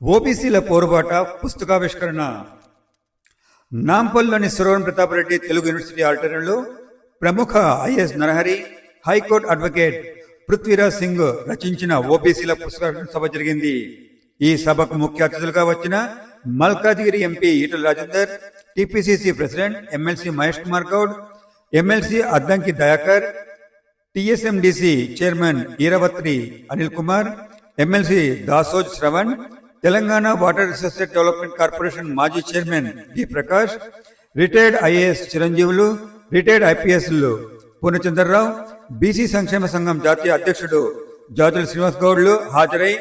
ఓబీసీల పోరుబాట పుస్తకావిష్కరణ. నాంపల్లిలోని సురవరం ప్రతాప్ రెడ్డి తెలుగు యూనివర్సిటీ ఆడిటోరియంలో ప్రముఖ IAS Narahari, high court advocate Prithviraj Singh రచించిన ఓబీసీల పుస్తకావిష్కరణ సభ జరిగింది. ఈ సభకు ముఖ్య అతిథులుగా వచ్చిన Malkajgiri MP Etela Rajender, TPCC president MLC Mahesh Kumar Goud, MLC Addanki Dayakar, TSMDC chairman Eravathri Anil Kumar, MLC Dasoju Sravan, Telangana water resources development corporation మాజీ chairman D Prakash, retired IAS Chiranjeevulu, retired ఐపీఎస్లు పూర్ణచంద్రరావు, బీసీ సంక్షేమ సంఘం జాతీయ అధ్యక్షుడు జాతుల శ్రీనివాస్ గౌడ్లు హాజరై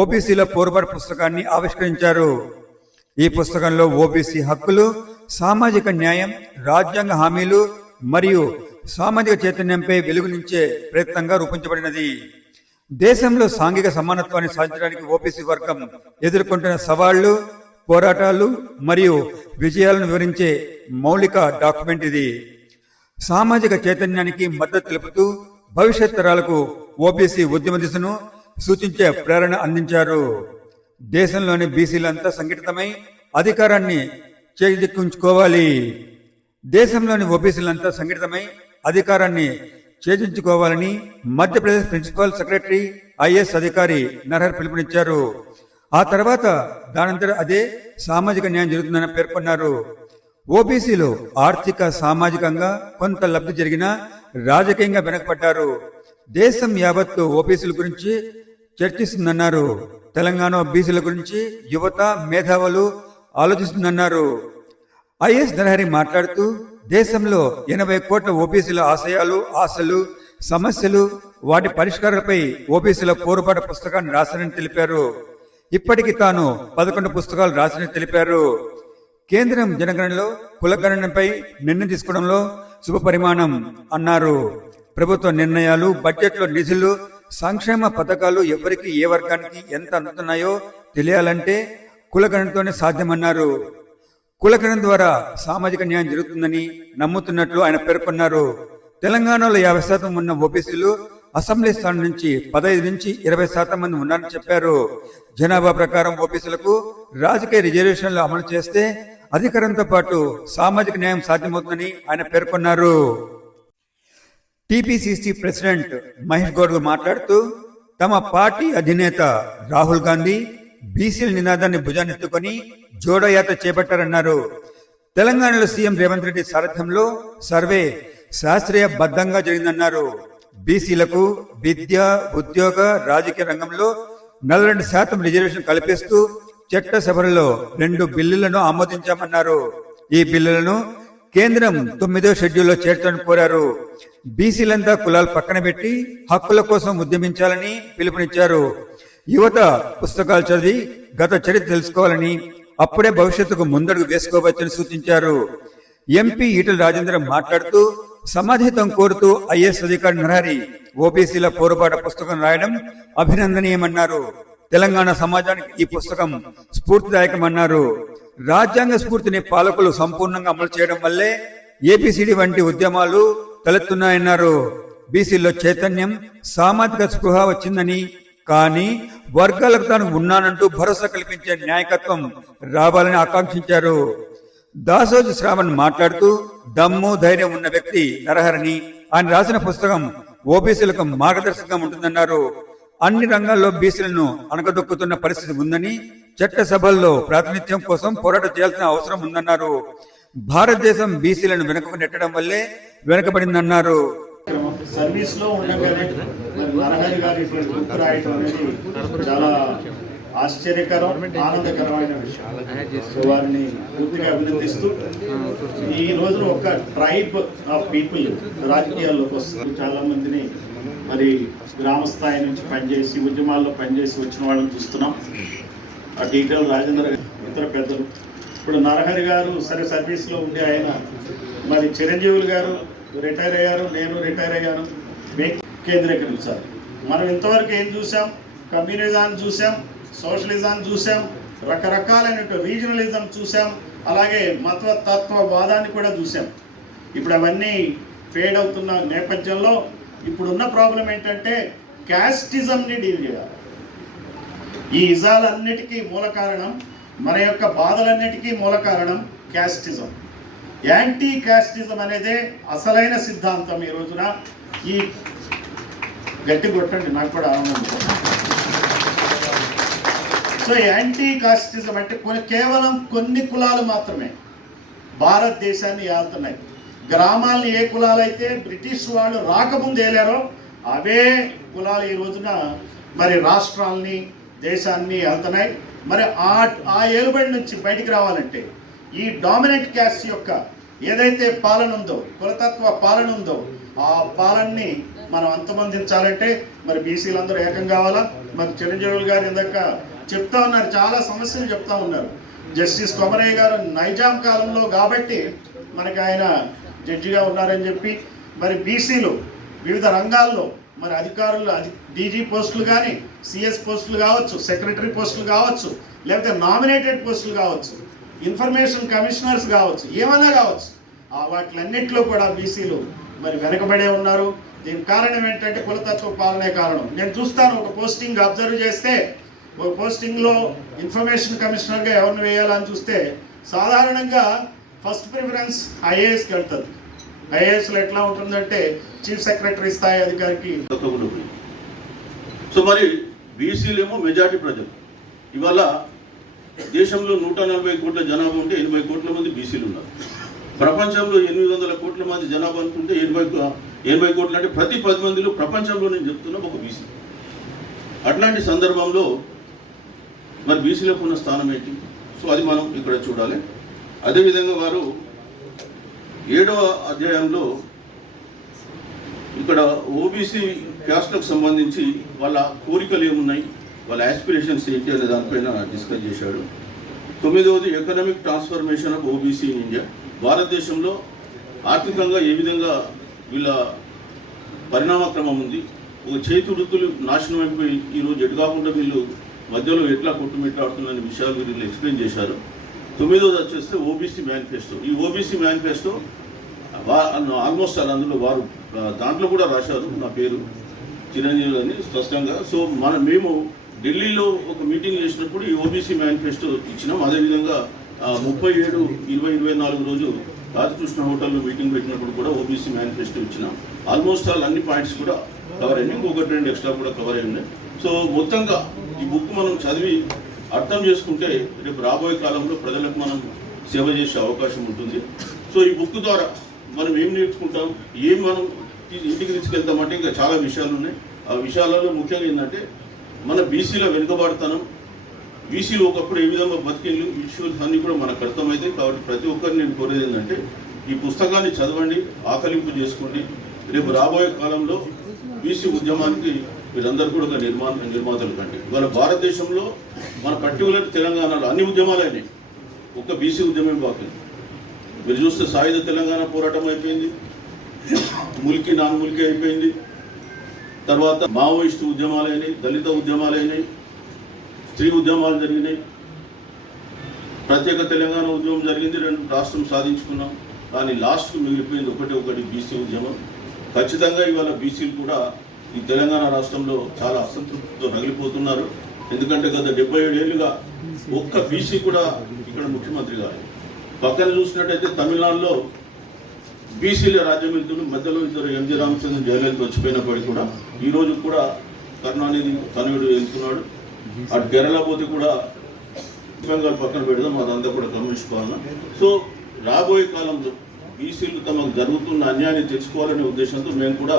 ఓబీసీల పోరుబాటు పుస్తకాన్ని ఆవిష్కరించారు. ఈ పుస్తకంలో ఓబీసీ హక్కులు, సామాజిక న్యాయం, రాజ్యాంగ హామీలు మరియు సామాజిక చైతన్యంపై వెలుగునించే ప్రయత్నంగా రూపొందించబడినది. దేశంలో సాంఘిక సమానత్వాన్ని సాధించడానికి ఓబీసీ వర్గం ఎదుర్కొంటున్న సవాళ్లు, పోరాటాలు మరియు విజయాలను వివరించే మౌలిక డాక్యుమెంట్ ఇది. సామాజిక చైతన్యానికి మద్దతు తెలుపుతూ భవిష్యత్ తరాలకు ఓబీసీ ఉద్యమ దిశను సూచించే ప్రేరణ అందించారు. దేశంలోని బీసీలంతా సంఘటితమై అధికారాన్ని చేజిక్కించుకోవాలి. దేశంలోని ఓబీసీలంతా సంఘటితమై అధికారాన్ని చేజించుకోవాలని మధ్యప్రదేశ్ ప్రిన్సిపల్ సెక్రటరీ ఐఏఎస్ అధికారి నరహర్ పిలుపునిచ్చారు. ఆ తర్వాత దానంతట అదే సామాజిక న్యాయం జరుగుతుందని పేర్కొన్నారు. ఓబీసీలు ఆర్థిక సామాజికంగా కొంత లబ్ధి జరిగినా రాజకీయంగా వెనకపడ్డారు. దేశం యావత్తు ఓబీసీల గురించి చర్చిస్తుందన్నారు. తెలంగాణ బీసీల గురించి యువత మేధావులు ఆలోచిస్తుందన్నారు. ఐఏఎస్ నరహరి మాట్లాడుతూ దేశంలో 80 కోట్ల ఓబీసీల ఆశయాలు, ఆశలు, సమస్యలు, వాటి పరిష్కారాలపై ఓబీసీల పోరుబాటు పుస్తకాన్ని రాశారని తెలిపారు. ఇప్పటికి తాను 11 పుస్తకాలు రాశారని తెలిపారు. కేంద్రం జనగణనలో కులగణనపై నిర్ణయం తీసుకోవడంలో శుభ పరిమాణం అన్నారు. ప్రభుత్వ నిర్ణయాలు, బడ్జెట్లో నిధులు, సంక్షేమ పథకాలు ఎవరికి ఏ వర్గానికి ఎంత అందుతున్నాయో తెలియాలంటే కులగణనతోనే సాధ్యమన్నారు. కులగణన ద్వారా సామాజిక న్యాయం జరుగుతుందని నమ్ముతున్నట్లు ఆయన పేర్కొన్నారు. తెలంగాణలో 50% ఉన్న ఓబీసీలు అసెంబ్లీ స్థానం నుంచి 15 నుంచి 20% మంది ఉన్నారని చెప్పారు. జనాభా ప్రకారం ఓబీసీలకు రాజకీయ రిజర్వేషన్లు అమలు చేస్తే అధికారంతో పాటు సామాజిక న్యాయం సాధ్యమవుతుందని ఆయన పేర్కొన్నారు. టీపీసీసీ ప్రెసిడెంట్ మహేష్ గౌడ్ మాట్లాడుతూ తమ పార్టీ అధినేత రాహుల్ గాంధీ బీసీల నినాదాన్ని భుజాన్నెత్తుకొని జోడో యాత్ర చేపట్టారన్నారు. తెలంగాణలో సీఎం రేవంత్ రెడ్డి సారథ్యంలో సర్వే శాస్త్రీయ బద్దంగా జరిగిందన్నారు. బీసీలకు విద్య, ఉద్యోగ, రాజకీయ రంగంలో 42% రిజర్వేషన్ కల్పిస్తూ చట్టసభలలో 2 బిల్లులను ఆమోదించామన్నారు. ఈ బిల్లులను కేంద్రం 9వ షెడ్యూల్లో చేర్చాలని కోరారు. బీసీలంతా కులాలు పక్కన పెట్టి హక్కుల కోసం ఉద్యమించాలని పిలుపునిచ్చారు. యువత పుస్తకాలు చదివి గత చరిత్ర తెలుసుకోవాలని, అప్పుడే భవిష్యత్తుకు ముందడుగు వేసుకోవచ్చని సూచించారు. ఎంపీ ఈటల రాజేందర్ మాట్లాడుతూ సమాధితం కోరుతూ ఐఏఎస్ అధికారి నరహరి ఓబీసీల పోరుబాట పుస్తకం రాయడం అభినందనీయమన్నారు. తెలంగాణ సమాజానికి ఈ పుస్తకం స్ఫూర్తిదాయకమన్నారు. రాజ్యాంగ స్ఫూర్తిని పాలకులు సంపూర్ణంగా అమలు చేయడం వల్లే ఏబిసిడి వంటి ఉద్యమాలు తలెత్తున్నాయన్నారు. బీసీల్లో చైతన్యం, సామాజిక స్పృహ వచ్చిందని, కానీ వర్గాలకు తాను ఉన్నానంటూ భరోసా కల్పించే నాయకత్వం రావాలని ఆకాంక్షించారు. దాసోజు శ్రావణ్ మాట్లాడుతూ దమ్ము, ధైర్యం ఉన్న వ్యక్తి నరహరిని, ఆయన రాసిన పుస్తకం ఓబీసీలకు మార్గదర్శకంగా ఉంటుందన్నారు. అన్ని రంగాల్లో బీసీలను అణగదొక్కుతున్న పరిస్థితి ఉందని, చట్టసభల్లో ప్రాతినిధ్యం కోసం పోరాటం చేయాల్సిన అవసరం ఉందన్నారు. భారతదేశం బీసీలను వెనుకకు నెట్టడం వల్లే వెనుకబడిందన్నారు. సర్వీస్ లో ఉండగానే నరహరి గారి బుక్ రాయటం అనేది చాలా ఆశ్చర్యకరం, ఆనందకరమైన విషయం. వారిని పూర్తిగా అభినందిస్తూ ఈ రోజున ఒక ట్రైబ్ ఆఫ్ పీపుల్ రాజకీయాల్లోకి వస్తుంది. చాలా మందిని మరి గ్రామ స్థాయి నుంచి పనిచేసి ఉద్యమాల్లో పనిచేసి వచ్చిన వాళ్ళని చూస్తున్నాం. అటు ఈటల రాజేందర్ ఇతర పెద్దలు, ఇప్పుడు నరహరి గారు సరే సర్వీస్లో ఉండి ఆయన, మరి చిరంజీవులు గారు రిటైర్ అయ్యారు, నేను రిటైర్ అయ్యాను. కేంద్రీకరించాలి. మనం ఇంతవరకు ఏం చూసాం? కమ్యూనిజాన్ని చూసాం, సోషలిజాన్ని చూసాం, రకరకాలైన రీజనలిజం చూసాం, అలాగే మతతత్వవాదాన్ని కూడా చూసాం. ఇప్పుడు అవన్నీ ఫేడ్ అవుతున్న నేపథ్యంలో ఇప్పుడున్న ప్రాబ్లం ఏంటంటే క్యాస్టిజంని డీల్ చేయాలి. ఈ ఇజాలన్నిటికీ మూల కారణం, మన యొక్క బాధలన్నిటికీ మూల కారణం క్యాస్టిజం. యాంటీ క్యాస్టిజం అనేదే అసలైన సిద్ధాంతం. ఈ రోజున ఈ గట్టి కొట్టండి, నాకు కూడా ఆనందం. సో యాంటీ కాస్టిజం అంటే కేవలం కొన్ని కులాలు మాత్రమే భారతదేశాన్ని ఏలుతున్నాయి. గ్రామాలని ఏ కులాలైతే బ్రిటిష్ వాళ్ళు రాకముందు ఏలారో అవే కులాలు ఈ రోజున మరి రాష్ట్రాలని, దేశాన్ని ఏలుతున్నాయి. మరి ఆ ఏలుబడి నుంచి బయటికి రావాలంటే ఈ డామినెంట్ క్యాస్ట్ యొక్క ఏదైతే పాలన ఉందో, కులతత్వ పాలన ఉందో, ఆ పాలనని మనం అంతమొందించాలంటే మరి బీసీలందరూ ఏకం కావాలా. మరి చిరంజీవులు గారు ఇందాక చెప్తా ఉన్నారు, చాలా సమస్యలు చెప్తా ఉన్నారు. జస్టిస్ కొమరయ్య గారు నైజాం కాలంలో కాబట్టి మనకి ఆయన జడ్జిగా ఉన్నారని చెప్పి, మరి బీసీలు వివిధ రంగాల్లో మరి అధికారులు, డీజీ పోస్టులు కానీ, సిఎస్ పోస్టులు కావచ్చు, సెక్రటరీ పోస్టులు కావచ్చు, లేకపోతే నామినేటెడ్ పోస్టులు కావచ్చు, ఇన్ఫర్మేషన్ కమిషనర్స్ కావచ్చు, ఏమైనా కావచ్చు, వాటిలన్నింటిలో కూడా బీసీలు మరి వెనకబడే ఉన్నారు. దీనికి కారణం ఏంటంటే కులతత్వ పాలనే కారణం. నేను చూస్తాను, ఒక పోస్టింగ్ అబ్జర్వ్ చేస్తే, ఒక పోస్టింగ్లో ఇన్ఫర్మేషన్ కమిషనర్గా ఎవరిని వేయాలని చూస్తే సాధారణంగా ఫస్ట్ ప్రిఫరెన్స్ ఐఏఎస్కి వెళ్తుంది. ఐఏఎస్లో ఎట్లా ఉంటుందంటే చీఫ్ సెక్రటరీ స్థాయి అధికారికి. సో మరి బీసీలేమో మెజారిటీ ప్రజలు. ఇవాళ దేశంలో 140 కోట్ల జనాభా ఉంటే 80 కోట్ల మంది బీసీలు ఉన్నారు. ప్రపంచంలో 800 కోట్ల మంది జనాభా అనుకుంటే 80 కోట్లు అంటే ప్రతి 10 మందిలో ప్రపంచంలో నేను చెప్తున్నా ఒక బీసీ. అట్లాంటి సందర్భంలో మరి బీసీలకు ఉన్న స్థానం ఏంటి? సో అది మనం ఇక్కడ చూడాలి. అదేవిధంగా వారు 7వ అధ్యాయంలో ఇక్కడ ఓబీసీ క్యాస్ట్లకు సంబంధించి వాళ్ళ కోరికలు ఏమున్నాయి, వాళ్ళ యాస్పిరేషన్స్ ఏంటి అనే దానిపైన డిస్కస్ చేశాడు. 9వది economic transformation of OBC in India. భారతదేశంలో ఆర్థికంగా ఏ విధంగా వీళ్ళ పరిణామక్రమం ఉంది, ఒక చేతి వృత్తులు నాశనం అయిపోయి ఈరోజు ఎటు కాకుండా వీళ్ళు మధ్యలో ఎట్లా కొట్టుమిట్టాడుతున్న విషయాలు వీళ్ళు ఎక్స్ప్లెయిన్ చేశారు. 9వది వచ్చేస్తే ఓబీసీ మేనిఫెస్టో. ఈ ఓబీసీ మేనిఫెస్టో ఆల్మోస్ట్ అందులో వారు దాంట్లో కూడా రాశారు నా పేరు చిరంజీవి అని స్పష్టంగా. సో మేము ఢిల్లీలో ఒక మీటింగ్ చేసినప్పుడు ఈ ఓబీసీ మేనిఫెస్టో ఇచ్చినాం. అదేవిధంగా 37/20/24 రోజు రాజకృష్ణ హోటల్లో మీటింగ్ పెట్టినప్పుడు కూడా ఓబీసీ మేనిఫెస్టో ఇచ్చినాం. ఆల్మోస్ట్ అన్ని పాయింట్స్ కూడా కవర్ అయ్యింది, ఇంకొకటి 2 ఎక్స్ట్రా కూడా కవర్ అయ్యి ఉన్నాయి. సో మొత్తంగా ఈ బుక్ మనం చదివి అర్థం చేసుకుంటే రేపు రాబోయే కాలంలో ప్రజలకు మనం సేవ చేసే అవకాశం ఉంటుంది. సో ఈ బుక్ ద్వారా మనం ఏం నేర్చుకుంటాం, ఏం మనం ఇంటికి తీసుకెళ్తామంటే ఇంకా చాలా విషయాలు ఉన్నాయి. ఆ విషయాలలో ముఖ్యంగా ఏంటంటే మన బీసీల వెనుకబాటుతనం, బీసీలు ఒకప్పుడు ఏ విధంగా బతికిళ్ళు, విషయాలు అన్నీ కూడా మనకు అర్థమవుతాయి. కాబట్టి ప్రతి ఒక్కరిని నేను కోరేది ఏంటంటే ఈ పుస్తకాన్ని చదవండి, ఆకలింపు చేసుకోండి. రేపు రాబోయే కాలంలో బీసీ ఉద్యమానికి వీరందరూ కూడా ఒక నిర్మాతలు కంటే. ఇవాళ భారతదేశంలో మన పర్టికులర్ తెలంగాణలో అన్ని ఉద్యమాలు అయినాయి, ఒక్క బీసీ ఉద్యమం బాగుంది. మీరు చూస్తే సాయుధ తెలంగాణ పోరాటం అయిపోయింది, ముల్కీ నాన్ ముల్కీ అయిపోయింది, తర్వాత మావోయిస్టు ఉద్యమాలు అయినాయి, దళిత ఉద్యమాలు అయినాయి, స్త్రీ ఉద్యమాలు జరిగినాయి, ప్రత్యేక తెలంగాణ ఉద్యమం జరిగింది, 2 రాష్ట్రం సాధించుకున్నాం. కానీ లాస్ట్కు మిగిలిపోయింది ఒకటి బీసీ ఉద్యమం. ఖచ్చితంగా ఇవాళ బీసీలు కూడా ఈ తెలంగాణ రాష్ట్రంలో చాలా అసంతృప్తితో రగిలిపోతున్నారు. ఎందుకంటే గత 77 ఏళ్ళుగా ఒక్క బీసీ కూడా ఇక్కడ ముఖ్యమంత్రి కాదు. పక్కన చూసినట్టయితే తమిళనాడులో బీసీల రాజ్యం వెళ్తున్న మధ్యలో ఇద్దరు ఎంజి రామచంద్ర జయలలిత వచ్చిపోయినప్పటికీ కూడా ఈరోజు కూడా కరుణానిధి తనయుడు వెళ్తున్నాడు. అటు కేరళ పోతే కూడా బెంగాల్ పక్కన పెడదాం, అదంతా కూడా కమ్యూనిస్ట్ పాలన. సో రాబోయే కాలంలో బీసీలు తమకు జరుగుతున్న అన్యాయాన్ని తెలుసుకోవాలనే ఉద్దేశంతో మేము కూడా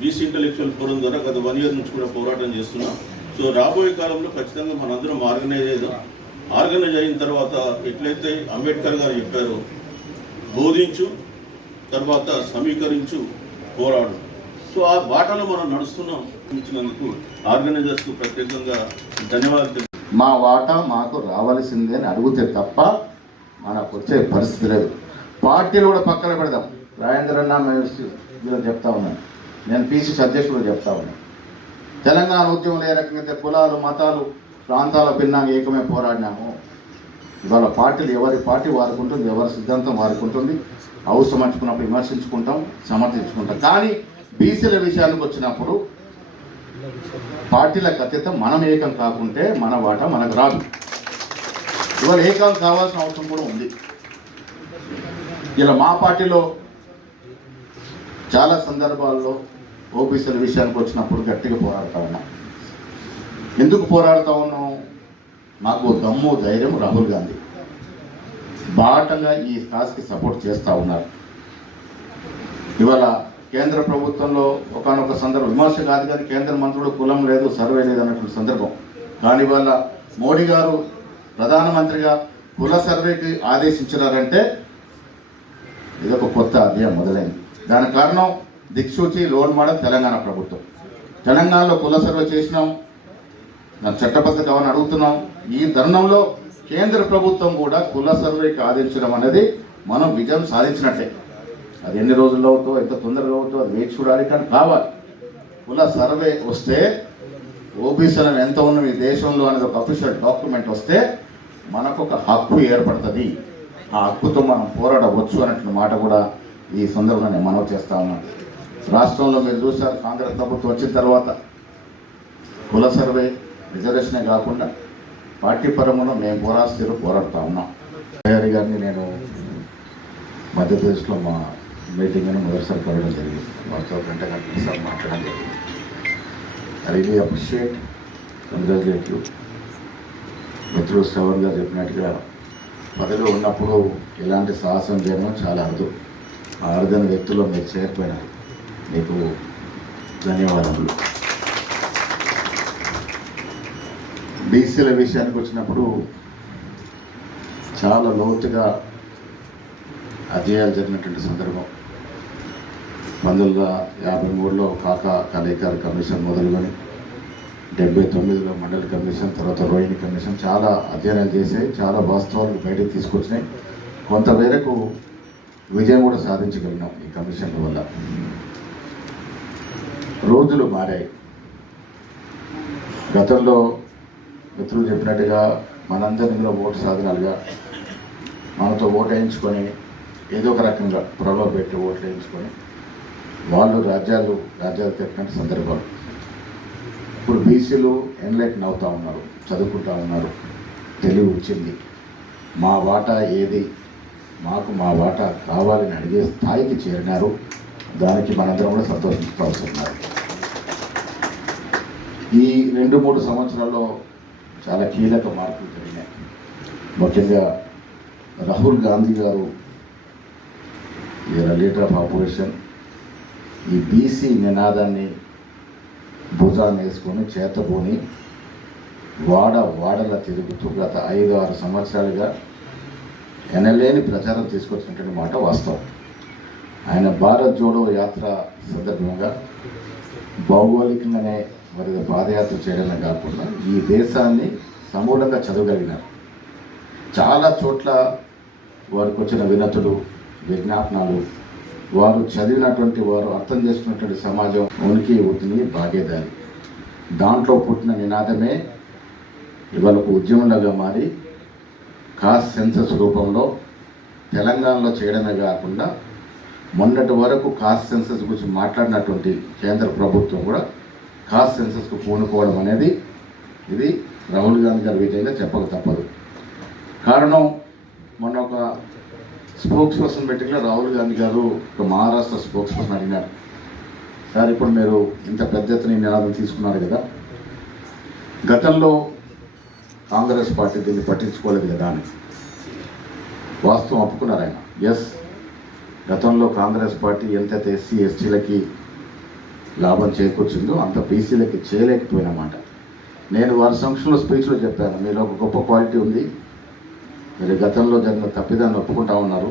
బీసీ ఇంటలెక్చువల్ ఫోరం ద్వారా గత 1 ఇయర్ నుంచి కూడా పోరాటం చేస్తున్నాం. సో రాబోయే కాలంలో ఖచ్చితంగా మనందరం ఆర్గనైజ్ అయిన తర్వాత ఎట్లయితే అంబేద్కర్ గారు చెప్పారో, బోధించు, తర్వాత సమీకరించు, పోరాడు. సో ఆ బాటలో మనం నడుస్తున్నాం. ఇచ్చినందుకు ఆర్గనైజర్స్కు ప్రత్యేకంగా ధన్యవాదాలు. మా వాటా మాకు రావాల్సిందే అని అడిగితే తప్ప మనకు వచ్చే పరిస్థితి లేదు. పార్టీలు కూడా పక్కన పెడదాం. రాజేంద్ర అన్న మేము చెప్తా ఉన్నాను, నేను పీసీసీ అధ్యక్షుడు చెప్తా ఉన్నాను. తెలంగాణ ఉద్యమంలో ఏ రకంగా కులాలు, మతాలు, ప్రాంతాల భిన్నంగా ఏకమే పోరాడినాము. ఇవాళ పార్టీలు ఎవరి పార్టీ వారికి ఉంటుంది, ఎవరి సిద్ధాంతం వారికి ఉంటుంది. అవసరం అంచుకున్నప్పుడు విమర్శించుకుంటాం, సమర్థించుకుంటాం. కానీ బీసీల విషయానికి వచ్చినప్పుడు పార్టీలకు అతీతం మనం ఏకం కాకుంటే మన వాటా మనకు రాదు. ఇవాళ ఏకం కావాల్సిన అవసరం కూడా ఉంది. ఇలా మా పార్టీలో చాలా సందర్భాల్లో ఓబీసీల విషయానికి వచ్చినప్పుడు గట్టిగా పోరాడుతూ ఉన్నాం. ఎందుకు పోరాడుతూ ఉన్నాం? మాకు దమ్ము ధైర్యం రాహుల్ గాంధీ బాటంగా ఈ కాస్కి సపోర్ట్ చేస్తూ ఉన్నారు. ఇవాళ కేంద్ర ప్రభుత్వంలో ఒకానొక సందర్భం, విమర్శ కాదు కానీ కేంద్ర మంత్రులు కులం లేదు సర్వే లేదు అన్నటువంటి సందర్భం. కానీ ఇవాళ మోడీ గారు ప్రధానమంత్రిగా కుల సర్వేకి ఆదేశించినారంటే ఇదొక కొత్త అధ్యాయం మొదలైంది. దానికి కారణం దిక్సూచి రోల్ మోడల్ తెలంగాణ ప్రభుత్వం. తెలంగాణలో కుల సర్వే చేసినాం, చట్టబద్ధ కావాలని అడుగుతున్నాం. ఈ తరుణంలో కేంద్ర ప్రభుత్వం కూడా కుల సర్వేకి ఆదేశించడం అనేది మనం విజయం సాధించినట్టే. అది ఎన్ని రోజుల్లో అవుతుందో ఎంత తొందరగా అవుతుందో అది వేచి చూడాలి, కానీ కావాలి. కుల సర్వే వస్తే ఓబీసీలను ఎంత ఉన్నాం ఈ దేశంలో అనేది ఒక అఫీషియల్ డాక్యుమెంట్ వస్తే మనకు ఒక హక్కు ఏర్పడుతుంది. ఆ హక్కుతో మనం పోరాడవచ్చు అన్నట్టు మాట కూడా ఈ సందర్భంగా నేను మనవి చేస్తా ఉన్నాను. రాష్ట్రంలో మీరు చూసారు, కాంగ్రెస్ ప్రభుత్వం వచ్చిన తర్వాత కుల సర్వే రిజర్వేషనే కాకుండా పార్టీ పరంగా మేము పోరాడుతూ ఉన్నాం. తయారీ గారిని నేను మధ్యప్రదేశ్లో మా మీటింగ్ అని మొదటిసారి కలవడం జరిగింది. వారితో గంట సార్ మాట్లాడడం జరిగింది. I really appreciate, congratulate you. మిత్రుడు శ్రవణ్ గారు చెప్పినట్టుగా పదవిలో ఉన్నప్పుడు ఎలాంటి సాహసం చేయడం చాలా అరుదు. ఆ అరుదైన వ్యక్తుల్లో మీరు చేరిపోయినారు. మీకు ధన్యవాదములు. బీసీల విషయానికి వచ్చినప్పుడు చాలా లోతుగా అధ్యయాలు జరిగినటువంటి సందర్భం. 1953లో కాకా కలేకర్ కమిషన్ మొదలుకొని 79లో మండలి కమిషన్, తర్వాత రోహిణి కమిషన్ చాలా అధ్యయనాలు చేసాయి. చాలా వాస్తవాలను బయటకు తీసుకొచ్చినాయి. కొంతమేరకు విజయం కూడా సాధించగలిగినాం ఈ కమిషన్ల వల్ల. రోజులు మారాయి. గతంలో మిత్రులు చెప్పినట్టుగా మనందరినీ కూడా ఓటు సాధనాలుగా మనతో ఓటు వేయించుకొని ఏదో ఒక రకంగా ప్రలోభ పెట్టి ఓట్లు వేయించుకొని వాళ్ళు రాజ్యాలు తెప్పిన సందర్భాలు. ఇప్పుడు బీసీలు ఎన్లైటన్ అవుతూ ఉన్నారు, చదువుకుంటూ ఉన్నారు, తెలివి వచ్చింది. మా వాటా ఏది, మాకు మా వాటా కావాలని అడిగే స్థాయికి చేరినారు. దానికి మనందరం కూడా సంతోషించుకోవాల్సి. ఈ 2-3 సంవత్సరాల్లో చాలా కీలక మార్పులు జరిగినాయి. ముఖ్యంగా రాహుల్ గాంధీ గారు లీడర్ ఆఫ్ ఆపోజిషన్ ఈ బీసీ నినాదాన్ని భుజాన్ని వేసుకొని చేతబోని వాడలా తిరుగుతూ గత 5-6 సంవత్సరాలుగా ఎనలేని ప్రచారం తీసుకొచ్చినటువంటి మాట వాస్తవం. ఆయన భారత్ జోడో యాత్ర సందర్భంగా భౌగోళికంగానే మరి పాదయాత్ర చేయడమే కాకుండా ఈ దేశాన్ని సమూలంగా చదవగలిగినారు. చాలా చోట్ల వారికి వచ్చిన వినతులు, విజ్ఞాపనాలు, వారు చదివినటువంటి, వారు అర్థం చేసుకున్నటువంటి సమాజం ఉనికి ఉతిని భాగేదారి. దాంట్లో పుట్టిన నినాదమే ఇవాళ ఉద్యమంలాగా మారి కాస్ట్ సెన్సస్ రూపంలో తెలంగాణలో చేయడమే కాకుండా మొన్నటి వరకు కాస్ట్ సెన్సస్ గురించి మాట్లాడినటువంటి కేంద్ర ప్రభుత్వం కూడా కాస్ట్ సెన్సస్కు పూనుకోవడం అనేది ఇది రాహుల్ గాంధీ గారి విజయంగా చెప్పక తప్పదు. కారణం మొన్న ఒక స్పోక్స్ పర్సన్ మీటింగ్లో రాహుల్ గాంధీ గారు ఒక మహారాష్ట్ర స్పోక్స్ పర్సన్ అడిగినారు, సార్ ఇప్పుడు మీరు ఇంత పెద్ద ఎత్తున నినాదం తీసుకున్నారు కదా, గతంలో కాంగ్రెస్ పార్టీ దీన్ని పట్టించుకోలేదు కదా అని. వాస్తవం ఒప్పుకున్నారు ఆయన. ఎస్, గతంలో కాంగ్రెస్ పార్టీ ఎంతైతే ఎస్సీ ఎస్టీలకి లాభం చేకూర్చిందో అంత బీసీలకి చేయలేకపోయినమాట. నేను వారి సంక్షంలో స్పీచ్లో చెప్పాను, మీలో ఒక గొప్ప క్వాలిటీ ఉంది, మీరు గతంలో జరిగిన తప్పిదాన్ని ఒప్పుకుంటా ఉన్నారు,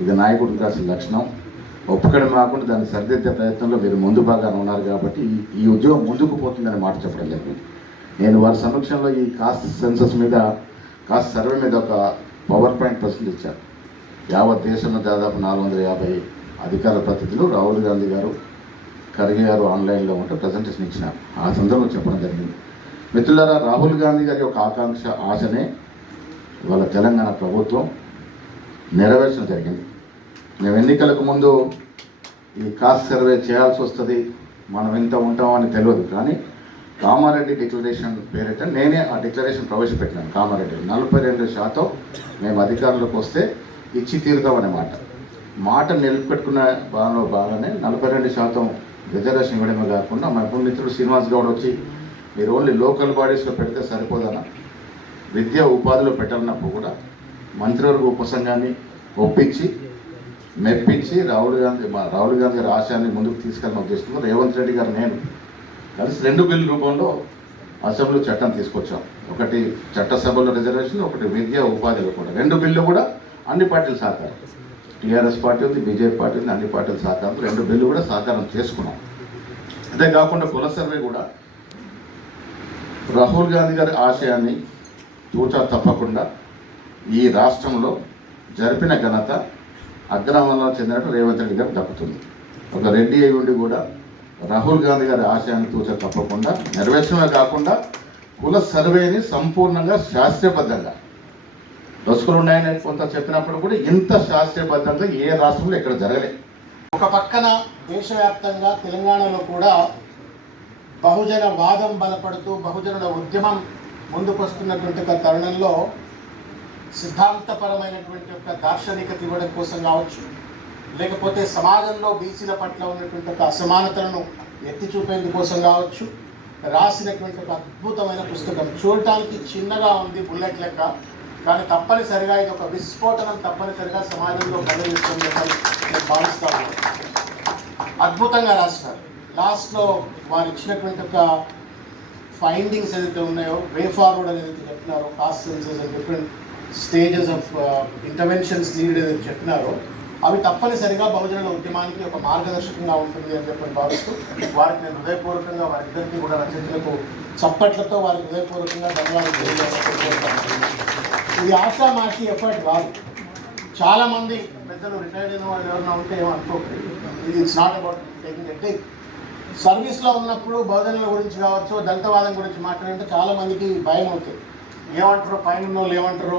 ఇది నాయకుడికి రాసిన లక్షణం. ఒప్పుకోవడం కాకుండా దాన్ని సరిదిద్దే ప్రయత్నంలో మీరు ముందు భాగాన్ని ఉన్నారు కాబట్టి ఈ ఉద్యోగం ముందుకు పోతుందని మాట చెప్పడం జరిగింది. నేను వారి సమక్షంలో ఈ కాస్ట్ సెన్సస్ మీద, కాస్ట్ సర్వే మీద ఒక పవర్ పాయింట్ ప్రశ్నలు ఇచ్చారు. యావత్ దేశంలో దాదాపు 450 అధికార ప్రతినిధులు రాహుల్ గాంధీ గారు, ఖర్గే గారు ఆన్లైన్లో ఉంటే ప్రజెంటేషన్ ఇచ్చినారు. ఆ సందర్భంలో చెప్పడం జరిగింది. మిత్రులారా, రాహుల్ గాంధీ గారి యొక్క ఆకాంక్ష, ఆశనే ఇవాళ తెలంగాణ ప్రభుత్వం నెరవేర్చడం జరిగింది. మేము ఎన్నికలకు ముందు ఈ కాస్ట్ సర్వే చేయాల్సి వస్తుంది, మనం ఎంత ఉంటామని తెలియదు, కానీ కామారెడ్డి డిక్లరేషన్ పేరిట నేనే ఆ డిక్లరేషన్ ప్రవేశపెట్టినాను. కామారెడ్డి 42% మేము అధికారంలోకి వస్తే ఇచ్చి తీరుతామనే మాట నిలబెట్టుకున్న బాగానే 42% రిజర్వేషన్ ఇవ్వడమే కాకుండా మా మిత్రుడు శ్రీనివాస్ గౌడ్ వచ్చి మీరు ఓన్లీ లోకల్ బాడీస్లో పెడితే సరిపోదన్న, విద్యా ఉపాధిలో పెట్టాలన్నప్పుడు కూడా మంత్రివర్గ ఉపసంఘాన్ని ఒప్పించి మెప్పించి రాహుల్ గాంధీ గారి ఆశయాన్ని ముందుకు తీసుకెళ్ళిన ఉద్దేశంతో రేవంత్ రెడ్డి గారు నేను కలిసి 2 బిల్లు రూపంలో అసెంబ్లీ చట్టం తీసుకొచ్చాం. ఒకటి చట్టసభలో రిజర్వేషన్, ఒకటి విద్యా ఉపాధిలో కూడా. 2 బిల్లు కూడా అన్ని పార్టీలు సహకారం, టీఆర్ఎస్ పార్టీ ఉంది, బీజేపీ పార్టీ ఉంది, అన్ని పార్టీల సహకారం 2 బిల్లు కూడా సహకారం చేసుకున్నాం. అంతేకాకుండా కుల సర్వే కూడా రాహుల్ గాంధీ గారి ఆశయాన్ని తూచా తప్పకుండా ఈ రాష్ట్రంలో జరిపిన ఘనత అగ్రవర్ణంలో చెందినట్టు రేవంత్ రెడ్డి గారు దక్కుతుంది. ఒక రెడ్డి అయి ఉండి కూడా రాహుల్ గాంధీ గారి ఆశయాన్ని తూచా తప్పకుండా నెరవేర్చడమే కాకుండా కుల సర్వేని సంపూర్ణంగా శాస్త్రీయబద్ధంగా దశకులు ఉన్నాయని కొంత చెప్పినప్పుడు కూడా ఇంత శాస్త్రీయబద్ధంగా ఏ రాష్ట్రంలో ఎక్కడ జరగలేదు. ఒక పక్కన దేశవ్యాప్తంగా తెలంగాణలో కూడా బహుజన వాదం బలపడుతూ బహుజనుల ఉద్యమం ముందుకొస్తున్నటువంటి ఒక తరుణంలో సిద్ధాంతపరమైనటువంటి ఒక దార్శనికత ఇవ్వడం కోసం కావచ్చు, లేకపోతే సమాజంలో బీసీల పట్ల ఉన్నటువంటి ఒక అసమానతలను ఎత్తి చూపేందుకోసం కావచ్చు రాసినటువంటి ఒక అద్భుతమైన పుస్తకం. చూడటానికి చిన్నగా ఉంది, బుల్లెట్ లెక్క, కానీ తప్పనిసరిగా ఇది ఒక విస్ఫోటనం తప్పనిసరిగా సమాజంలో కలిగిస్తుందని నేను భావిస్తాను. అద్భుతంగా రాసినారు. లాస్ట్లో వారు ఇచ్చినటువంటి ఒక ఫైండింగ్స్ ఏదైతే ఉన్నాయో, వే ఫార్వర్డ్ అని ఏదైతే చెప్పినారో, caste census and different stages of interventions needed ఏదైతే చెప్పినారో అవి తప్పనిసరిగా బహుజనుల ఉద్యమానికి ఒక మార్గదర్శకంగా ఉంటుంది అని చెప్పి భావిస్తూ వారికి నేను హృదయపూర్వకంగా వారిద్దరికీ కూడా రచయితలకు చప్పట్లతో వారికి హృదయపూర్వకంగా ధన్యవాదాలు తెలియజేయాలనుకుంటున్నాను. ఇది ఆషామాషి ఎఫర్ట్ కాదు. చాలామంది పెద్దలు రిటైర్డ్ అయిన వాళ్ళు ఎవరైనా ఉంటే ఏమనుకోకండి, ఇది it's not about taking a take. సర్వీస్లో ఉన్నప్పుడు బహుజనుల గురించి కావచ్చు, దళితవాదం గురించి మాట్లాడితే చాలామందికి భయం అవుతుంది. ఏమంటారో, పైన ఉన్న వాళ్ళు ఏమంటారో,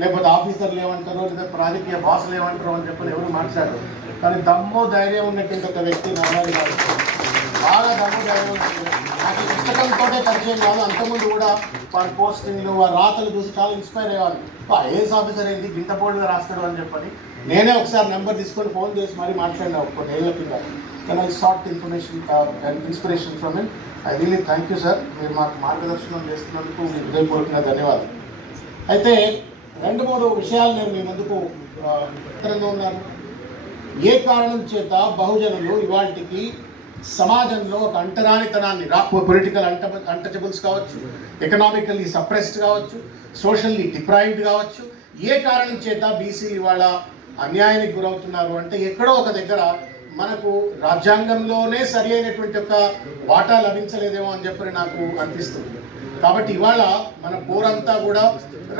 లేకపోతే ఆఫీసర్లు ఏమంటారో, లేదా రాజకీయ బాసులు ఏమంటారో అని చెప్పని ఎవరు మాట్లాడరు. కానీ దమ్ము ధైర్యం ఉన్నటువంటి ఒక వ్యక్తి నారాయణ గారు, బాగా దమ్ము ధైర్యం ఉన్నటువంటి. నాకు ఈ పుస్తకంతోనే పరిచయం కాదు, అంతకుముందు కూడా వారి పోస్టింగ్లు, వారి రాతలు చూసి చాలా ఇన్స్పైర్ అయ్యేవాళ్ళు. ఐఏఎస్ ఆఫీసర్ ఏంటి గింత బోల్డ్గా రాస్తాడు అని చెప్పని నేనే ఒకసారి నెంబర్ తీసుకొని ఫోన్ చేసి మరీ మాట్లాడినా కొన్ని ఏళ్ళ కింద. Can I start inspiration from him. I really thank you sir, మీరు మాకు మార్గదర్శనం చేస్తున్నందుకు మీకు హృదయపూర్వకంగా ధన్యవాదాలు. అయితే 2-3 విషయాలు నేను మీ ముందుకు ఉన్నారు. ఏ కారణం చేత బహుజనులు ఇవాళకి సమాజంలో ఒక అంటరానితనాన్ని, పొలిటికల్ అన్టచబుల్స్ కావచ్చు, ఎకనామికల్లీ సప్రెస్డ్ కావచ్చు, సోషల్లీ డిప్రైవ్డ్ కావచ్చు, ఏ కారణం చేత బీసీలు ఇవాళ అన్యాయానికి గురవుతున్నారు అంటే ఎక్కడో ఒక దగ్గర మనకు రాజ్యాంగంలోనే సరి అయినటువంటి ఒక వాటా లభించలేదేమో అని చెప్పి నాకు అనిపిస్తుంది. కాబట్టి ఇవాళ మన పోరంతా కూడా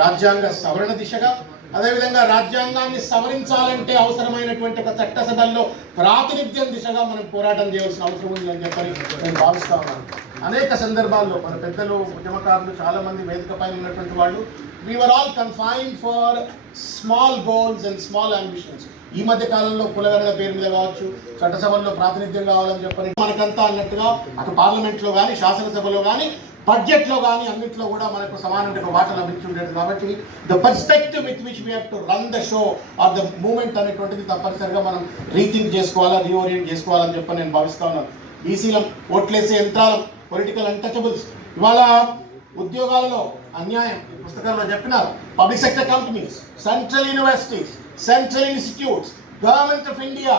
రాజ్యాంగ సవరణ దిశగా, అదేవిధంగా రాజ్యాంగాన్ని సవరించాలంటే అవసరమైనటువంటి ఒక చట్టసభల్లో ప్రాతినిధ్యం దిశగా మనం పోరాటం చేయాల్సిన అవసరం ఉంది అని చెప్పని నేను భావిస్తా ఉన్నాను. అనేక సందర్భాల్లో మన పెద్దలు, ఉద్యమకారులు, చాలామంది వేదిక పైన ఉన్నటువంటి వాళ్ళు, we were all confined for small goals and small ambitions. ఈ మధ్య కాలంలో కులగణన పేరు మీద కావచ్చు, చట్టసభల్లో ప్రాతినిధ్యం కావాలని చెప్పని మనకంతా అన్నట్టుగా అటు పార్లమెంట్లో కానీ, శాసనసభలో కానీ, బడ్జెట్లో కానీ అన్నింటిలో కూడా మనకు సమానమైన వాటా లభించి ఉండేది. కాబట్టి the perspective with which we have to run the show or the moment అనేటువంటిది తప్పనిసరిగా మనం రీథింక్ చేసుకోవాలా, రీఓరియంట్ చేసుకోవాలని చెప్పని నేను భావిస్తా ఉన్నాను. బీసీలం, ఓట్లేసే యంత్రాలం, పొలిటికల్ అన్టచబుల్స్, ఇవాళ ఉద్యోగాలలో అన్యాయం ఈ పుస్తకాల్లో చెప్పినారు. Public sector companies, central universities, central institutes, government of India,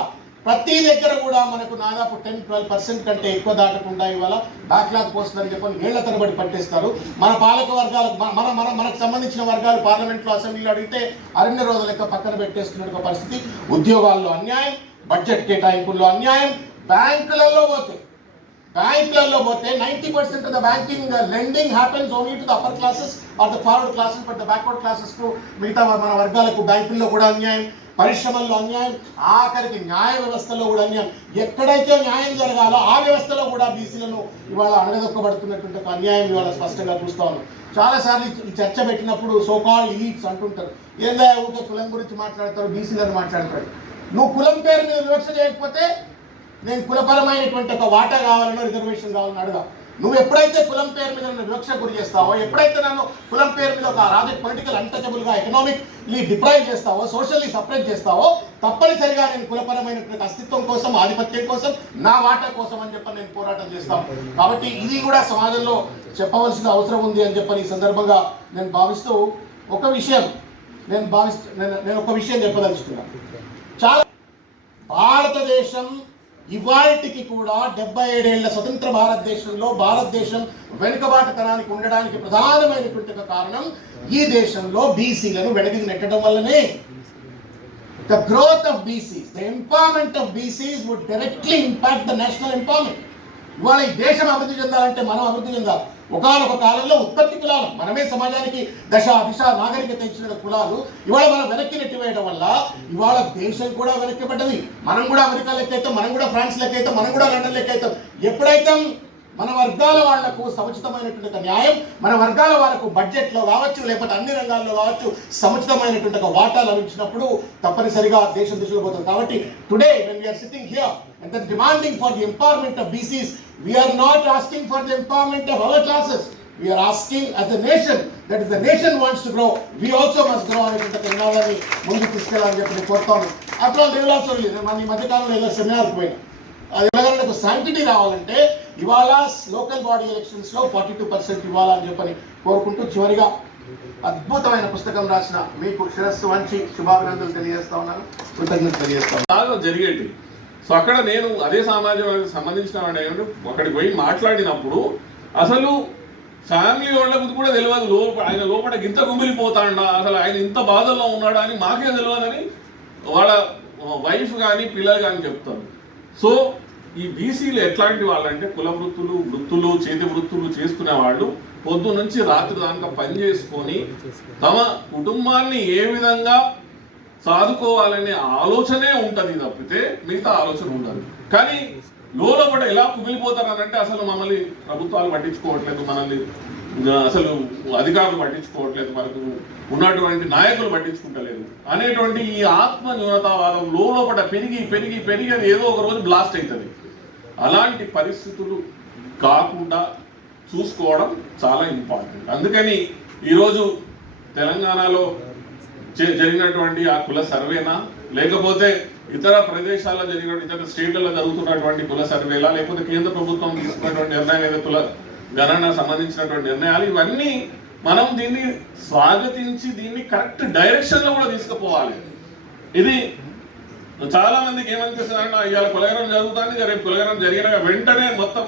ప్రతి దగ్గర కూడా మనకు దాదాపు 10-12% కంటే ఎక్కువ దాటకుండా ఇవాళ బ్యాక్లాగ్ పోస్టులు అని చెప్పని ఏళ్ల తరబడి పట్టేస్తారు. మన పాలక వర్గాలకు మనకు సంబంధించిన వర్గాలు పార్లమెంట్లో, అసెంబ్లీలో అడిగితే అరణ్య రోజు లెక్క పక్కన పెట్టేస్తున్న పరిస్థితి. ఉద్యోగాల్లో అన్యాయం, బడ్జెట్ కేటాయింపుల్లో అన్యాయం, బ్యాంకులలో పోతే 90% of the banking lending happens only to the upper classes or the forward classes, but the backward classes కు మిగతా మన వర్గాలకు బ్యాంకుల్లో కూడా అన్యాయం, పరిశ్రమల్లో అన్యాయం, ఆఖరికి న్యాయ వ్యవస్థలో కూడా అన్యాయం. ఎక్కడైతే న్యాయం జరగాలో ఆ వ్యవస్థలో కూడా బీసీలను ఇవాళ అణగదొక్కబడుతున్నటువంటి ఒక అన్యాయం ఇవాళ స్పష్టంగా చూస్తా ఉన్నాం. చాలాసార్లు ఈ చర్చ పెట్టినప్పుడు సోకాల్డ్ ఎలీట్స్ అంటుంటారు, ఏందా ఊరికే కులం గురించి మాట్లాడతారు, బీసీలను మాట్లాడతారు. నువ్వు కులం పేరు మీద వివక్ష చేయకపోతే నేను కులపరమైనటువంటి ఒక వాటా కావాలనో రిజర్వేషన్ కావాలని అడగా. నువ్వు ఎప్పుడైతే కులం పేరు మీద నన్ను వివక్ష గురి చేస్తావో, ఎప్పుడైతే నన్ను కులం పేరు మీద ఒక పొలిటికల్ అన్టచబుల్గా ఎకనామిక్లీ డిప్రైవ్ చేస్తావో, సోషల్లీ సపరేట్ చేస్తావో, తప్పనిసరిగా నేను కులపరమైనటువంటి అస్తిత్వం కోసం, ఆధిపత్యం కోసం, నా వాటా కోసం అని చెప్పి నేను పోరాటం చేస్తాను. కాబట్టి ఇది కూడా సమాజంలో చెప్పవలసిన అవసరం ఉంది అని చెప్పని ఈ సందర్భంగా నేను భావిస్తూ ఒక విషయం నేను ఒక విషయం చెప్పదలుచుకున్నాను. చాలా భారతదేశం ఇవాళకి కూడా 77 ఏళ్ల స్వతంత్ర భారతదేశం వెనుకబాటుతనానికి ఉండడానికి ప్రధానమైనటువంటి ఒక కారణం ఈ దేశంలో బీసీలను వెనక్కి నెట్టడం వల్లనే. The growth of BCs, the empowerment of BCs would directly impact the national empowerment. ఇవాళ ఈ దేశం అభివృద్ధి చెందాలంటే మనం అభివృద్ధి చెందాలి. ఒకనొక కాలంలో ఉత్పత్తి కులాలు, మనమే సమాజానికి దశ దిశ నాగరికత ఇచ్చిన కులాలు ఇవాళ మనం వెనక్కి నెట్టివేయడం వల్ల ఇవాళ దేశం కూడా వెనక్కిపడ్డది. మనం కూడా అమెరికా లెక్క అవుతాం, మనం కూడా ఫ్రాన్స్ లెక్క అవుతాం, మనం కూడా లండన్ లెక్క అవుతాం. ఎప్పుడైతే మన వర్గాల వాళ్లకు సముచితమైనటువంటి న్యాయం, మన వర్గాల వాళ్ళకు బడ్జెట్లో కావచ్చు, లేకపోతే అన్ని రంగాల్లో కావచ్చు సముచితమైనటువంటి ఒక వాటా లభించినప్పుడు తప్పనిసరిగా దేశం దిశలో పోతుంది. కాబట్టి today when we are sitting here and then demanding for the empowerment of BCs, we are not asking for the empowerment of other classes. We are asking as a nation that if the nation wants to grow, we also must grow అనేటువంటి నినాదాన్ని ముందుకు తీసుకెళ్ళాలని చెప్పి కోరుతాను. అట్లా దేవులాల్సి మన ఈ మధ్యకాలంలో ఏదో సెమినార్కి పోయినా అది ఎలాగంటే శాంటిటీ రావాలంటే ఇవాళ లోకల్ బాడీ ఎలక్షన్స్లో 42% ఇవ్వాలని చెప్పని కోరుకుంటూ చివరిగా అద్భుతమైన పుస్తకం రాసిన మీకు శిరస్సు వంచి శుభాభినందనలు తెలియజేస్తా ఉన్నాను, కృతజ్ఞతలు తెలియజేస్తాను. బాగా జరిగేది. సో అక్కడ నేను అదే సమాజానికి సంబంధించిన అక్కడికి పోయి మాట్లాడినప్పుడు అసలు ఫ్యామిలీ వాళ్ళకు కూడా తెలియదు ఆయన లోపల ఇంత గుమిలిపోతాడా, అసలు ఆయన ఇంత బాధల్లో ఉన్నాడా అని మాకే తెలియదని వాళ్ళ వైఫ్ కానీ పిల్లలు కానీ చెప్తారు. సో ఈ బీసీలు ఎట్లాంటి వాళ్ళంటే కుల వృత్తులు చేతి వృత్తులు చేసుకునే వాళ్ళు పొద్దు నుంచి రాత్రి దాకా పని చేసుకొని తమ కుటుంబాన్ని ఏ విధంగా సాదుకోవాలనే ఆలోచనే ఉంటుంది తప్పితే మిగతా ఆలోచన ఉండదు. కానీ లోపల ఎలా కుమిలిపోతారనంటే అసలు మమ్మల్ని ప్రభుత్వాలు పట్టించుకోవట్లేదు, మనల్ని అసలు అధికారులు పట్టించుకోవట్లేదు, మనకు ఉన్నటువంటి నాయకులు పట్టించుకుంటలేదు అనేటువంటి ఈ ఆత్మ న్యూనతావాదం లోపల పెరిగి పెరిగి పెరిగి అది ఏదో ఒక రోజు బ్లాస్ట్ అవుతుంది. అలాంటి పరిస్థితులు కాకుండా చూసుకోవడం చాలా ఇంపార్టెంట్. అందుకని ఈరోజు తెలంగాణలో జరిగినటువంటి ఆ కుల సర్వేనా, లేకపోతే ఇతర ప్రదేశాల్లో ఇతర స్టేట్లలో జరుగుతున్నటువంటి కుల సర్వేలా, లేకపోతే కేంద్ర ప్రభుత్వం తీసుకున్నటువంటి నిర్ణయాలు, కుల గణన సంబంధించినటువంటి నిర్ణయాలు, ఇవన్నీ మనం దీన్ని స్వాగతించి దీన్ని కరెక్ట్ డైరెక్షన్లో కూడా తీసుకుపోవాలి. ఇది చాలా మందికి ఏమనిపిస్తుందంటే ఇవాళ కులగరం జరుగుతుంది, రేపు కులగరం జరిగిన వెంటనే మొత్తం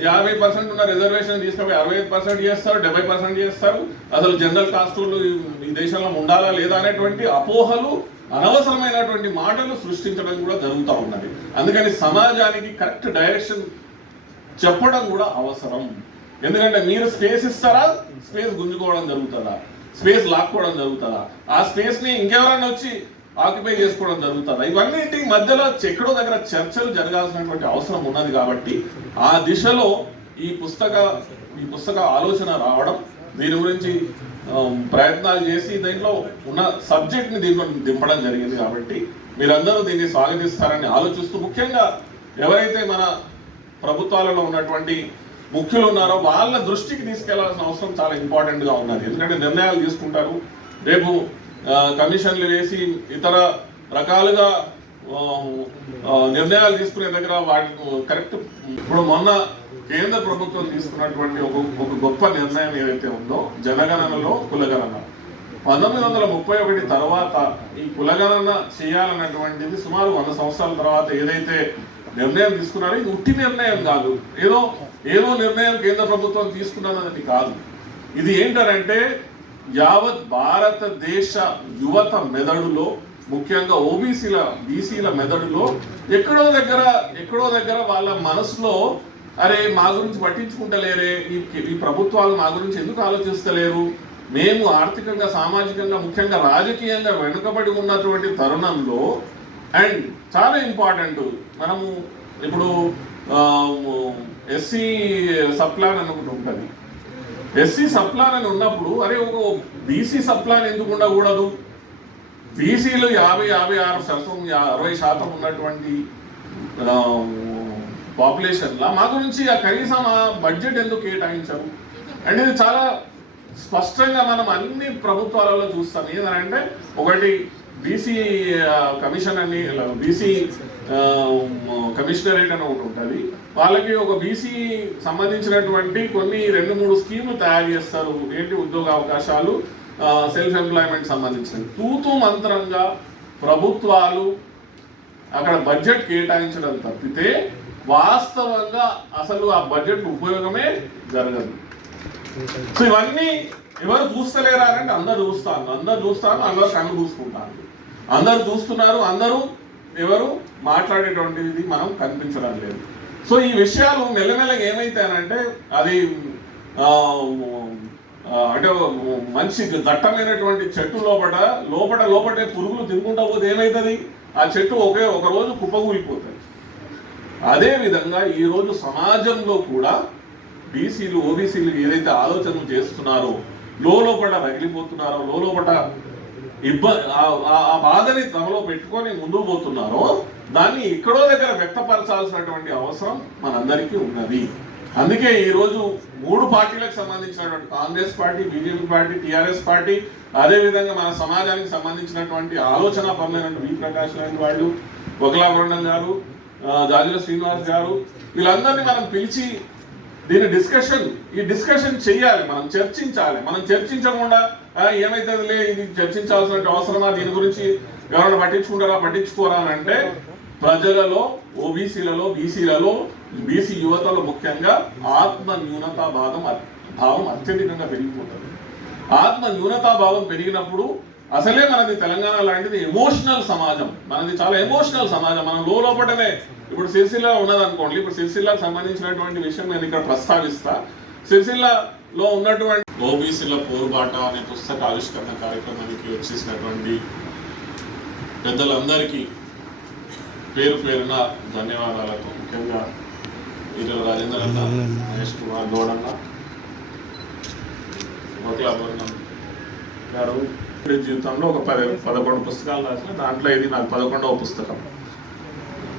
50% ఉన్న రిజర్వేషన్ తీసుకుపోయి 65% చేస్తారు, 70% చేస్తారు. అసలు జనరల్ కాస్టులు ఈ దేశంలో ఉండాలా లేదా అనేటువంటి అపోహలు, అనవసరమైనటువంటి మాటలు సృష్టించడం కూడా జరుగుతూ ఉన్నది. అందుకని సమాజానికి కరెక్ట్ డైరెక్షన్ చెప్పడం కూడా అవసరం. ఎందుకంటే మీరు స్పేస్ ఇస్తారా, స్పేస్ గుంజుకోవడం జరుగుతుందా, స్పేస్ లాక్కోవడం జరుగుతుందా, ఆ స్పేస్ని ఇంకెవరైనా వచ్చి ఆక్యుపై చేసుకోవడం జరుగుతుందా, ఇవన్నిటి మధ్యలో ఎక్కడో దగ్గర చర్చలు జరగాల్సినటువంటి అవసరం ఉన్నది. కాబట్టి ఆ దిశలో ఈ పుస్తక ఆలోచన రావడం, దీని గురించి ప్రయత్నాలు చేసి దీంట్లో ఉన్న సబ్జెక్ట్ని దీంట్లో దింపడం జరిగింది. కాబట్టి మీరందరూ దీన్ని స్వాగతిస్తారని ఆలోచిస్తూ, ముఖ్యంగా ఎవరైతే మన ప్రభుత్వాలలో ఉన్నటువంటి ముఖ్యులు ఉన్నారో వాళ్ళ దృష్టికి తీసుకెళ్లాల్సిన అవసరం చాలా ఇంపార్టెంట్గా ఉన్నది. ఎందుకంటే నిర్ణయాలు తీసుకుంటారు, రేపు కమిషన్లు వేసి ఇతర రకాలుగా నిర్ణయాలు తీసుకునే దగ్గర వాటి కరెక్ట్. ఇప్పుడు మొన్న కేంద్ర ప్రభుత్వం తీసుకున్నటువంటి ఒక గొప్ప నిర్ణయం ఏదైతే ఉందో జనగణనలో కులగణన, 1931 తర్వాత ఈ కులగణన చేయాలన్నటువంటిది సుమారు 100 సంవత్సరాల తర్వాత ఏదైతే నిర్ణయం తీసుకున్నారో ఇది ఉట్టి నిర్ణయం కాదు, ఏదో నిర్ణయం కేంద్ర ప్రభుత్వం తీసుకున్నది కాదు. ఇది ఏంటంటే యావత్ భారతదేశ యువత మెదడులో, ముఖ్యంగా బీసీల మెదడులో ఎక్కడో దగ్గర వాళ్ళ మనసులో అరే మా గురించి పట్టించుకుంటలేరే, ఈ ప్రభుత్వాలు మా గురించి ఎందుకు ఆలోచిస్తలేరు, మేము ఆర్థికంగా సామాజికంగా ముఖ్యంగా రాజకీయంగా వెనుకబడి ఉన్నటువంటి తరుణంలో. అండ్ చాలా ఇంపార్టెంట్, మనము ఇప్పుడు ఎస్సీ సబ్ప్లాన్ అని ఒకటి ఉంటుంది. ఎస్సీ సబ్ప్లాన్ అని ఉన్నప్పుడు అరే ఒక బీసీ సబ్ప్లాన్ ఎందుకు ఉండకూడదు, బీసీలు 50-56% 60% ఉన్నటువంటి పాపులేషన్లా మా గురించి ఆ కనీసం ఆ బడ్జెట్ ఎందుకు కేటాయించరు అంటే ఇది చాలా స్పష్టంగా మనం అన్ని ప్రభుత్వాలలో చూస్తాం. ఏంటంటే ఒకటి బీసీ కమిషన్ అని బీసీ కమిషనరేట్ అని ఒకటి ఉంటుంది. వాళ్ళకి ఒక బీసీ సంబంధించినటువంటి కొన్ని 2-3 స్కీములు తయారు చేస్తారు. ఏంటి ఉద్యోగ అవకాశాలు, సెల్ఫ్ ఎంప్లాయ్మెంట్ సంబంధించినవి. తూతూ మంత్రంగా ప్రభుత్వాలు అక్కడ బడ్జెట్ కేటాయించడం తప్పితే వాస్తవంగా అసలు ఆ బడ్జెట్ ఉపయోగమే జరగదు. సో ఇవన్నీ ఎవరు చూస్తలేరా అంటే అందరు చూస్తాను, అందరు కన్ను చూసుకుంటాను, అందరు చూస్తున్నారు, అందరూ ఎవరు మాట్లాడేటువంటిది మనం కనిపించడం లేదు. సో ఈ విషయాలు మెల్లమెల్లగా ఏమైతాయనంటే అది అంటే మంచి దట్టమైనటువంటి చెట్టు లోపటే పురుగులు తినుకుంటా పోతే ఏమవుతుంది, ఆ చెట్టు ఒక రోజు కుప్పకూలిపోతుంది. అదేవిధంగా ఈరోజు సమాజంలో కూడా బీసీలు ఓబీసీలు ఏదైతే ఆలోచనలు చేస్తున్నారో, లోపల రగిలిపోతున్నారో, లోపల ఆ బాధని తమలో పెట్టుకొని ముందుకు పోతున్నారో దాన్ని ఎక్కడో దగ్గర వ్యక్తపరచాల్సినటువంటి అవసరం మనందరికీ ఉన్నది. అందుకే ఈరోజు 3 పార్టీలకు సంబంధించినటువంటి Congress party, BJP party, TRS party, అదేవిధంగా మన సమాజానికి సంబంధించినటువంటి ఆలోచన పరులైనటువంటి వి ప్రకాష్ లాంటి వాళ్ళు, వకలా బృందం గారు, జాజుల శ్రీనివాస్ గారు, వీళ్ళందరినీ మనం పిలిచి దీని డిస్కషన్ చెయ్యాలి, మనం చర్చించాలి. మనం చర్చించకుండా ఏమైతుందిలే ఇది చర్చించాల్సిన అవసరమా, దీని గురించి ఎవరైనా పట్టించుకోరా అని అంటే ప్రజలలో, ఓబీసీలలో, బీసీలలో, బీసీ యువతలో ముఖ్యంగా ఆత్మ న్యూనతా భావం అత్యధికంగా పెరిగిపోతుంది. ఆత్మ న్యూనతా భావం పెరిగినప్పుడు అసలే మనది తెలంగాణ లాంటిది ఎమోషనల్ సమాజం, మనది చాలా ఎమోషనల్ సమాజం. మనం లోపటనే ఇప్పుడు సిరిసిల్ల ఉన్నదనుకోండి, ఇప్పుడు సిరిసిల్లకు సంబంధించినటువంటి విషయం నేను ఇక్కడ ప్రస్తావిస్తా. సిరిసిల్లలో ఉన్నటువంటి ఓబీసీల పోరుబాట అనే పుస్తక ఆవిష్కరణ కార్యక్రమానికి వచ్చేసినటువంటి పెద్దలందరికీ పేరున ధన్యవాదాలతో, ముఖ్యంగా ఈరోజు రాజేంద్ర అన్న, మహేష్ కుమార్ గౌడ్ అన్న, వకలా బృందం గారు జీవితంలో ఒక 11 పుస్తకాలు రాసిన, దాంట్లో ఇది నాకు 11వ పుస్తకం.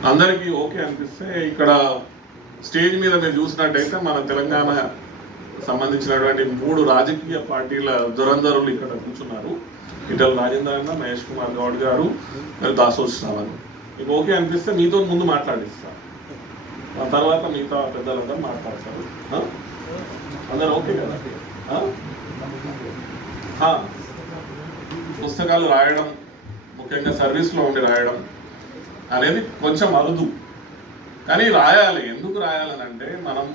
అందరికీ ఓకే అనిపిస్తే ఇక్కడ స్టేజ్ మీద మీరు చూసినట్టయితే మన తెలంగాణ సంబంధించినటువంటి 3 రాజకీయ పార్టీల దురంధరులు ఇక్కడ కూర్చున్నారు. ఇటల్ రాజేంద్ర అన్న, మహేష్ కుమార్ గౌడ్ గారు, మరి దాసోత్సవం. మీకు ఓకే అనిపిస్తే మీతో ముందు మాట్లాడిస్తారు, ఆ తర్వాత మిగతా పెద్దలందరూ మాట్లాడతారు. అందరు ఓకే కదా? పుస్తకాలు రాయడం, ముఖ్యంగా సర్వీస్లో ఉండి రాయడం అనేది కొంచెం అరుదు, కానీ రాయాలి. ఎందుకు రాయాలని అంటే మనం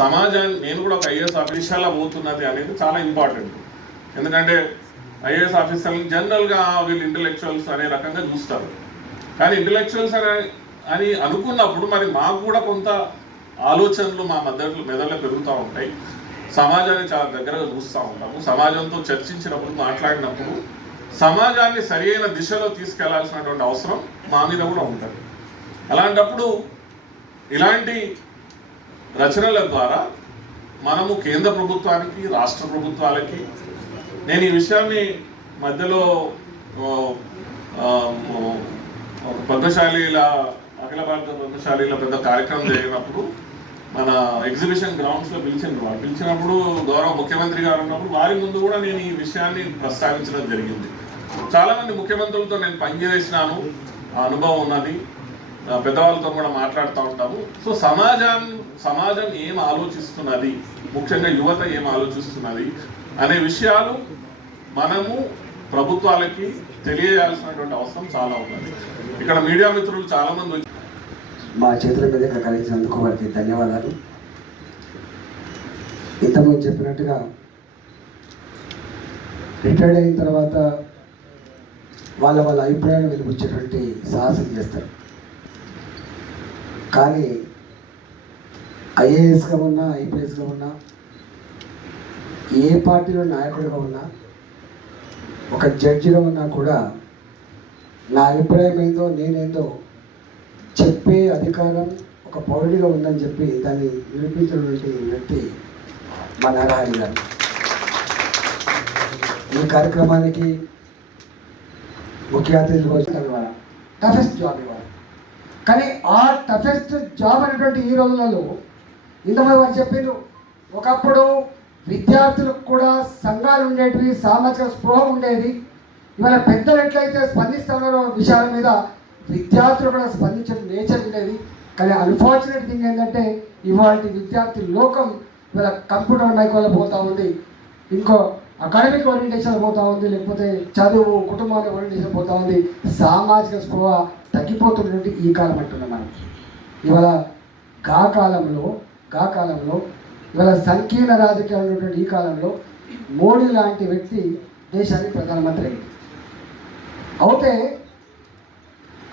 సమాజాన్ని, నేను కూడా ఒక ఐఏఎస్ ఆఫీసర్లా పోతున్నది అనేది చాలా ఇంపార్టెంట్. ఎందుకంటే ఐఏఎస్ ఆఫీసర్లు జనరల్గా వీళ్ళు ఇంటలెక్చువల్స్ అనే రకంగా చూస్తారు, కానీ ఇంటలెక్చువల్స్ అని అనుకున్నప్పుడు మరి మాకు కూడా కొంత ఆలోచనలు మా మెదడులో పెరుగుతూ ఉంటాయి. సమాజాన్ని చాలా దగ్గరగా చూస్తూ ఉంటాము. సమాజంతో చర్చించినప్పుడు, మాట్లాడినప్పుడు సమాజాన్ని సరైన దిశలో తీసుకెళ్లాల్సినటువంటి అవసరం మా మీద కూడా ఉంటుంది. అలాంటప్పుడు ఇలాంటి రచనల ద్వారా మనము కేంద్ర ప్రభుత్వానికి, రాష్ట్ర ప్రభుత్వాలకి, నేను ఈ విషయాన్ని మధ్యలో పద్మశాలీల, అఖిల భారత పద్మశాలీల పెద్ద కార్యక్రమం జరిగినప్పుడు మన ఎగ్జిబిషన్ గ్రౌండ్స్లో పిలిచినప్పుడు గౌరవ ముఖ్యమంత్రి గారు ఉన్నప్పుడు వారి ముందు కూడా నేను ఈ విషయాన్ని ప్రస్తావించడం జరిగింది. చాలామంది ముఖ్యమంత్రులతో నేను పనిచేసినాను, ఆ అనుభవం ఉన్నది, పెద్దవాళ్ళతో కూడా మాట్లాడుతూ ఉంటాము. సో సమాజం ఏం ఆలోచిస్తున్నది, ముఖ్యంగా యువత ఏం ఆలోచిస్తున్నది అనే విషయాలు మనము ప్రభుత్వాలకి తెలియజేయాల్సినటువంటి అవసరం చాలా ఉన్నది. ఇక్కడ మీడియా మిత్రులు చాలామంది మా చేతుల మీదుగా కలిగినందుకు వారికి ధన్యవాదాలు. ఇంతకుముందు చెప్పినట్టుగా రిటైర్డ్ అయిన తర్వాత వాళ్ళ అభిప్రాయాన్ని వెలిపించేటువంటి సాహసం చేస్తారు. కానీ ఐఏఎస్గా ఉన్నా, ఐపీఎస్గా ఉన్నా, ఏ పార్టీలో నాయకుడిగా ఉన్నా, ఒక జడ్జిగా ఉన్నా కూడా నా అభిప్రాయం ఏందో, నేనేందో చెప్పే అధికారం ఒక పౌరుడిగా ఉందని చెప్పి దాన్ని నిరూపించినటువంటి వ్యక్తి మా నరహరి గారు. ఈ కార్యక్రమానికి ముఖ్య అతిథులు వచ్చిన టఫెస్ట్ జాబ్ ఇవ్వాలి. కానీ ఆ టఫెస్ట్ జాబ్ అనేటువంటి ఈ రోజులలో ఇంతమంది వారు చెప్పారు, ఒకప్పుడు విద్యార్థులకు కూడా సంఘాలు ఉండేటివి, సామాజిక స్పృహ ఉండేది. ఇవాళ పెద్దలు ఎట్లయితే స్పందిస్తున్నారో విషయాల మీద విద్యార్థులు కూడా స్పందించే నేచర్ ఉండేది. కానీ అన్ఫార్చునేట్ థింగ్ ఏంటంటే ఇవాళ విద్యార్థి లోకం ఇవాళ కంప్యూటర్ మైకోలో పోతూ ఉంది, ఇంకో అకాడమిక్ ఓరియంటేషన్ పోతూ ఉంది, లేకపోతే చదువు కుటుంబాన్ని ఓరియంటేషన్ పోతూ ఉంది. సామాజిక స్పృహ తగ్గిపోతున్నటువంటి ఈ కాలం అంటున్నాం మనం. ఇవాళ గా కాలంలో ఇవాళ సంకీర్ణ రాజకీయాలు ఉన్నటువంటి ఈ కాలంలో మోడీ లాంటి వ్యక్తి దేశానికి ప్రధానమంత్రి అయింది. అయితే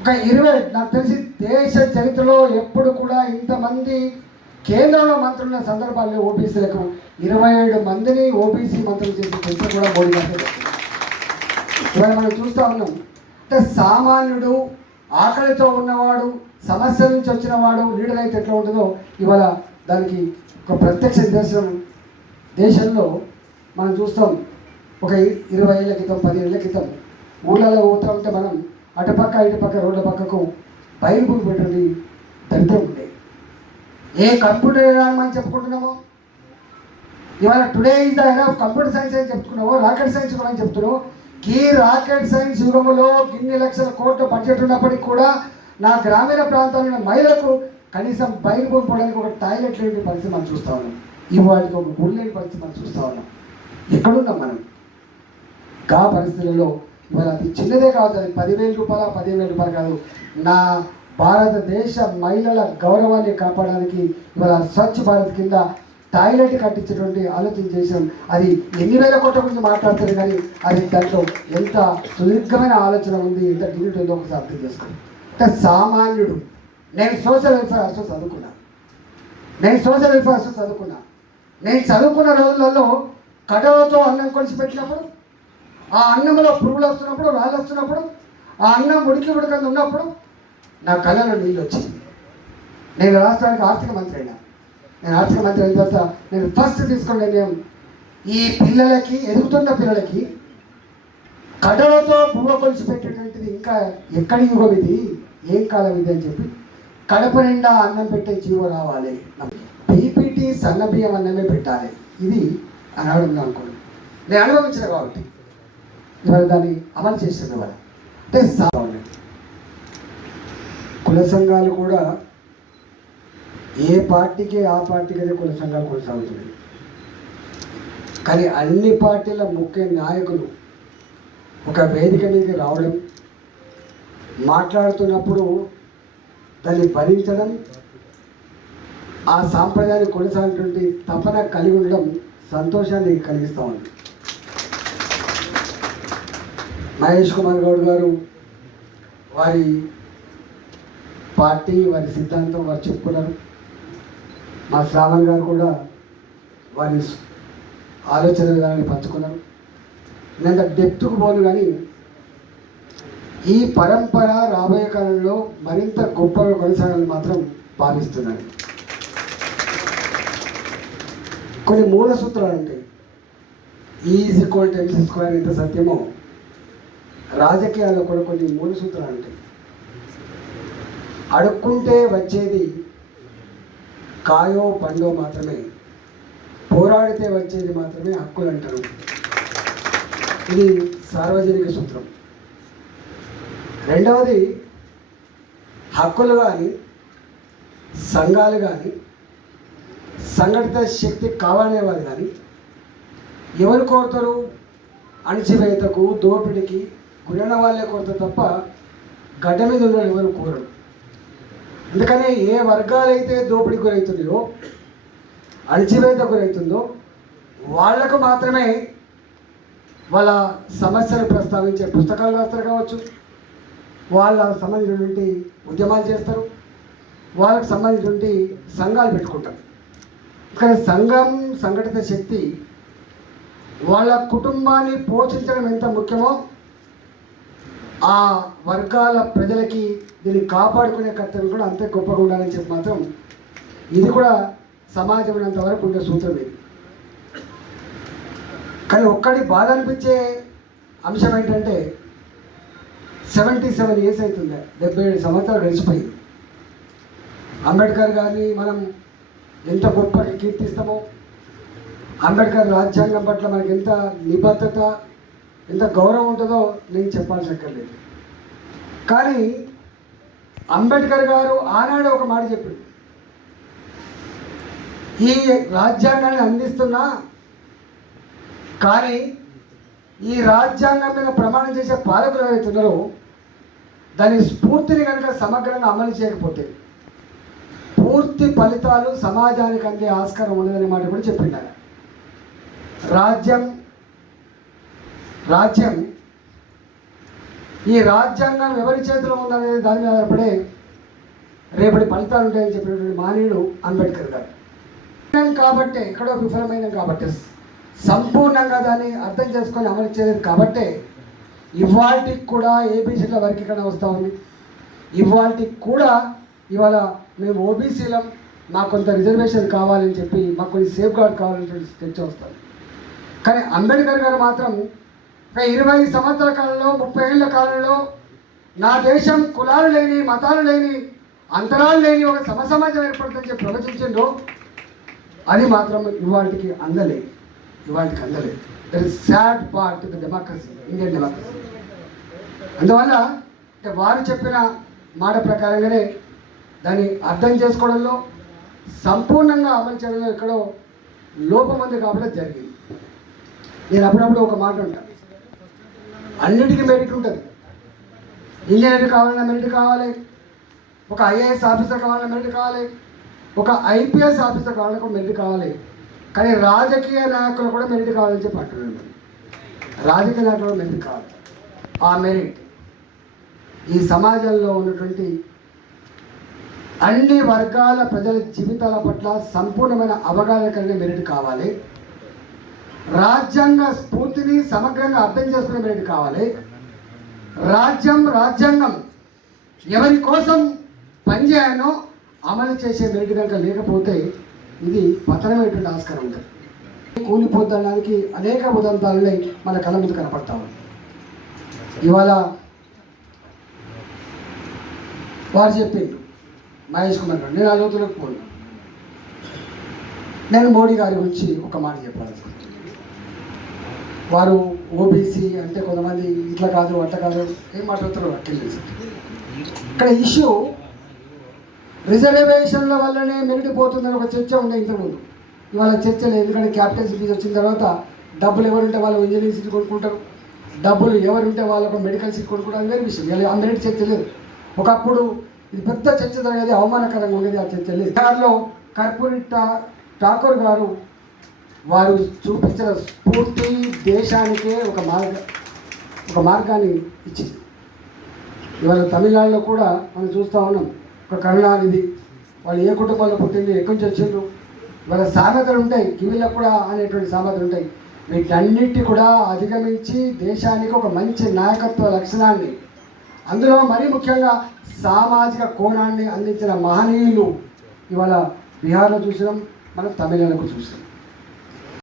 ఒక 20 నాకు తెలిసి దేశ చరిత్రలో ఎప్పుడు కూడా ఇంతమంది కేంద్రంలో మంత్రులున్న సందర్భాల్లో ఓబీసీలకు 27 మందిని ఓబీసీ మంత్రులు చేసే చరిత్ర కూడా మోడీ గారికి. ఇవాళ మనం చూస్తూ ఉన్నాం, అంటే సామాన్యుడు, ఆకలితో ఉన్నవాడు, సమస్య నుంచి వచ్చిన వాడు లీడర్ అయితే ఎట్లా ఉంటుందో ఇవాళ దానికి ఒక ప్రత్యక్ష దేశంలో మనం చూస్తాం. ఒక 20 ఏళ్ళ క్రితం 10 ఏళ్ళ క్రితం ఊళ్ళలో పోతూ ఉంటే మనం అటుపక్క ఇటుపక్క రోడ్ల పక్కకు బైబుల్ పెట్టింది దరిద్రం ఉండే. ఏ కంప్యూటర్ మనం చెప్పుకుంటున్నామో ఇవాళ today is the era of computer science అని చెప్తున్నావో, రాకెట్ సైన్స్ కూడా అని చెప్తున్నావు. ఈ రాకెట్ సైన్స్ యుగంలో ఇన్ని లక్షల కోట్ల బడ్జెట్ ఉన్నప్పటికీ కూడా నా గ్రామీణ ప్రాంతాల్లో మహిళలకు కనీసం బయలు పోవడానికి ఒక టాయిలెట్ లేని పరిస్థితి మనం చూస్తూ ఉన్నాం. ఇవాటికి ఒక గుడి లేని పరిస్థితి మనం చూస్తూ ఉన్నాం. ఎక్కడున్నాం మనం? గా పరిస్థితులలో ఇవాళ అది చిన్నదే కాదు, అది 10,000 రూపాయల 15,000 రూపాయలు కాదు. నా భారతదేశ మహిళల గౌరవాన్ని కాపాడడానికి ఇవాళ స్వచ్ఛ భారత్ కింద టాయిలెట్ కట్టించేటువంటి ఆలోచన చేసాం. అది ఎన్ని వేల కోట్ల గురించి మాట్లాడుతుంది, కానీ అది దాంట్లో ఎంత సుదీర్ఘమైన ఆలోచన ఉంది, ఎంత డిగ్నిటీ ఉందో ఒకసారి అర్థం చేసుకోండి. అంటే సామాన్యుడు, నేను సోషల్ వెల్ఫేర్ హాస్టల్ చదువుకున్నా, నేను చదువుకున్న రోజులలో కడవతో అన్నం కొలిసి పెట్టినప్పుడు, ఆ అన్నంలో పురుగులు వస్తున్నప్పుడు, రాళ్ళు వస్తున్నప్పుడు, ఆ అన్నం ఉడకంది ఉన్నప్పుడు నా కళ్ళలో నీళ్ళు వచ్చింది. నేను రాష్ట్రానికి ఆర్థిక మంత్రి అయినా. నేను ఆర్థిక మంత్రి అయిన తర్వాత నేను ఫస్ట్ తీసుకున్న నిర్ణయం, ఈ పిల్లలకి, ఎదుగుతున్న పిల్లలకి కడవతో పువ్వ కొలిసి పెట్టేటువంటిది ఇంకా ఎక్కడి యుగం ఇది, ఏం కాలం ఇది అని చెప్పి కడప నిండా అన్నం పెట్టే జీవో రావాలి, పీపీటీ సన్న బియ్యం అన్నమే పెట్టాలి. ఇది అనాడు అనుకోండి, నేను అనుభవించిన కాబట్టి ఇవాళ దాన్ని అమలు చేసిన వాళ్ళు. అంటే కుల సంఘాలు కూడా ఏ పార్టీకి ఆ పార్టీకి కుల సంఘాలు కొనసాగుతున్నాయి. కానీ అన్ని పార్టీల ముఖ్య నాయకులు ఒక వేదిక మీదకి రావడం, మాట్లాడుతున్నప్పుడు దాన్ని భరించడం, ఆ సాంప్రదాయాన్ని కొనసాగినటువంటి తపన కలిగి ఉండడం సంతోషాన్ని కలిగిస్తూ ఉంది. మహేష్ కుమార్ గౌడ్ గారు వారి పార్టీ, వారి సిద్ధాంతం వారు చెప్పుకున్నారు. మా శ్రావణ్ గారు కూడా వారి ఆలోచన విధానాన్ని పంచుకున్నారు. నేను డెప్త్కు పోను, కానీ ఈ పరంపర రాబోయే కాలంలో మరింత గొప్పగా కొనసాగాలని మాత్రం భావిస్తున్నాను. కొన్ని మూల సూత్రాలు ఉంటాయి. E=MC² ఎంత సత్యమో రాజకీయాల్లో కూడా కొన్ని మూల సూత్రాలు ఉంటాయి. అడుక్కుంటే వచ్చేది కాయో పండో మాత్రమే, పోరాడితే వచ్చేది మాత్రమే హక్కులు అంటారు. ఇది సార్వజనిక సూత్రం. రెండవది, హక్కులు కానీ సంఘాలు కానీ సంఘటిత శక్తి కావాలనే వారు కానీ ఎవరు కోరుతారు? అణచివేతకు, దోపిడికి గురైన వాళ్ళే కోరుతారు తప్ప గడ్డ మీద ఉన్న ఎవరు కోరరు. అందుకనే ఏ వర్గాలైతే దోపిడికి గురవుతున్నాయో, అణచివేత గురవుతుందో వాళ్లకు మాత్రమే వాళ్ళ సమస్యలు ప్రస్తావించే పుస్తకాలు రాస్తారు కావచ్చు, వాళ్ళ సంబంధించినటువంటి ఉద్యమాలు చేస్తారు, వాళ్ళకు సంబంధించినటువంటి సంఘాలు పెట్టుకుంటారు. కానీ సంఘం, సంఘటిత శక్తి వాళ్ళ కుటుంబాన్ని పోషించడం ఎంత ముఖ్యమో ఆ వర్గాల ప్రజలకి దీన్ని కాపాడుకునే కర్తవ్యం కూడా అంతే గొప్పగా ఉండాలని చెప్పి మాత్రం ఇది కూడా సమాజం ఉన్నంతవరకు ఉండే సూత్రం ఇది. కానీ ఒక్కడి బాధ అనిపించే అంశం ఏంటంటే 77 years అవుతుంది, 77 సంవత్సరాలు గడిచిపోయింది. అంబేద్కర్ గారిని మనం ఎంత గొప్పగా కీర్తిస్తామో, అంబేద్కర్ రాజ్యాంగం పట్ల మనకి ఎంత నిబద్ధత, ఎంత గౌరవం ఉంటుందో నేను చెప్పాల్సి అక్కర్లేదు. కానీ అంబేద్కర్ గారు ఆనాడు ఒక మాట చెప్పింది, ఈ రాజ్యాంగాన్ని అందిస్తున్నా కానీ ఈ రాజ్యాంగం మీద ప్రమాణం చేసే పాలకులు ఎవరైతున్నారో దాని స్ఫూర్తిని కనుక సమగ్రంగా అమలు చేయకపోతే పూర్తి ఫలితాలు సమాజానికి అందే ఆస్కారం ఉండదనే మాట కూడా చెప్పిండు ఆయన. రాజ్యం ఈ రాజ్యాంగం ఎవరి చేతిలో ఉందనేది దాని మీద ఆధారపడే రేపటి ఫలితాలు ఉంటాయని చెప్పినటువంటి మానవుడు అంబేద్కర్ గారు. కాబట్టి ఎక్కడో విఫలమైన కాబట్టి సంపూర్ణంగా దాన్ని అర్థం చేసుకొని అమలు చేయలేదు కాబట్టి ఇవాళకి కూడా ఏబీసీల వర్గీకరణ వస్తూ ఉంది. ఇవాళకి కూడా ఇవాళ మేము ఓబీసీలం, మాకు కొంత రిజర్వేషన్ కావాలని చెప్పి, మాకు కొన్ని సేఫ్ గార్డ్ కావాలని తెచ్చి వస్తాం. కానీ అంబేద్కర్ గారు మాత్రం ఒక 20 సంవత్సరాల కాలంలో, 30 ఏళ్ల కాలంలో నా దేశం కులాలు లేని, మతాలు లేని, అంతరాలు లేని ఒక సమసమాజం ఏర్పడుతుందని చెప్పి ప్రవచించిండ్రు. అది మాత్రం ఇవాళకి అందలేదు. That is sad part the democracy, Indian democracy. అందువల్ల వారు చెప్పిన మాట ప్రకారంగానే దాన్ని అర్థం చేసుకోవడంలో, సంపూర్ణంగా అమలు చేయడంలో ఎక్కడో లోపం ఉంది కాబట్టి జరిగింది. నేను అప్పుడప్పుడు ఒక మాట ఉంటాను, అన్నిటికీ మెరిట్ ఉంటుంది. ఇంజనీర్ కావాలన్నా మెరిట్ కావాలి, ఒక ఐఏఎస్ ఆఫీసర్ కావాలన్నా మెరిట్ కావాలి, ఒక ఐపీఎస్ ఆఫీసర్ కావాలన్నా కూడా మెరిట్ కావాలి. కానీ రాజకీయ నాయకులు కూడా మెరిట్ కావాలని చెప్పి అంటున్నాను. రాజకీయ నాయకులు మెరిట్ కావాలి. ఆ మెరిట్ ఈ సమాజంలో ఉన్నటువంటి అన్ని వర్గాల ప్రజల జీవితాల పట్ల సంపూర్ణమైన అవగాహన కలిగిన మెరిట్ కావాలి. రాజ్యాంగ స్ఫూర్తిని సమగ్రంగా అర్థం చేసుకునే మెరిట్ కావాలి. రాజ్యాంగం ఎవరి కోసం పనిచేయాలో అమలు చేసే మెరిట్ కనుక లేకపోతే ఇది పతనమైనటువంటి ఆస్కారం ఉంటుంది. కూలిపోతానికి అనేక ఉదంతాలనే మన కళ్ళ ముందు కనపడతా ఉంది. ఇవాళ వారు చెప్పింది మహేష్ కుమార్ గారు, నేను ఆ లోతులకు పోను. నేను మోడీ గారి గురించి ఒక మాట చెప్పాలి. వారు ఓబీసీ అంటే కొంతమంది ఇట్లా కాదు అట్లా కాదు ఏం మాట్లాడుతారో అట్లేదు. ఇక్కడ ఇష్యూ రిజర్వేషన్ల వల్లనే మెరిట్ పోతుందని ఒక చర్చ ఉంది ఇంతకుముందు. ఇవాళ చర్చ లేదు. ఎందుకంటే క్యాపిటల్ సిటీస్ వచ్చిన తర్వాత డబ్బులు ఎవరుంటే వాళ్ళు ఇంజనీరింగ్ సీట్ కొనుక్కుంటారు, డబ్బులు ఎవరుంటే వాళ్ళకు మెడికల్ సీట్ కొనుక్కుంటారు. వేరే విషయం. ఇలా ఆ మెరిట్ చర్చ లేదు. ఒకప్పుడు ఇది పెద్ద చర్చ జరిగేది, అవమానకరంగా ఉండేది. ఆ చర్చ లేదు. బీహార్లో కర్పూరి ఠాకూర్ గారు వారు చూపించిన స్ఫూర్తి దేశానికే ఒక మార్గాన్ని ఇచ్చింది. ఇవాళ తమిళనాడులో కూడా మనం చూస్తూ ఉన్నాం. ఒక కరుణానిధి, వాళ్ళు ఏ కుటుంబంలో పుట్టింది, ఎక్కడి నుంచి వచ్చిండ్రు, ఇవాళ సామెతలు ఉంటాయి, కివీలకు కూడా అనేటువంటి సామెతలు ఉంటాయి. వీటన్నిటి కూడా అధిగమించి దేశానికి ఒక మంచి నాయకత్వ లక్షణాన్ని, అందులో మరీ ముఖ్యంగా సామాజిక కోణాన్ని అందించిన మహనీయులు ఇవాళ బీహార్లో చూసినాం, మనం తమిళనాడులో చూసినాం.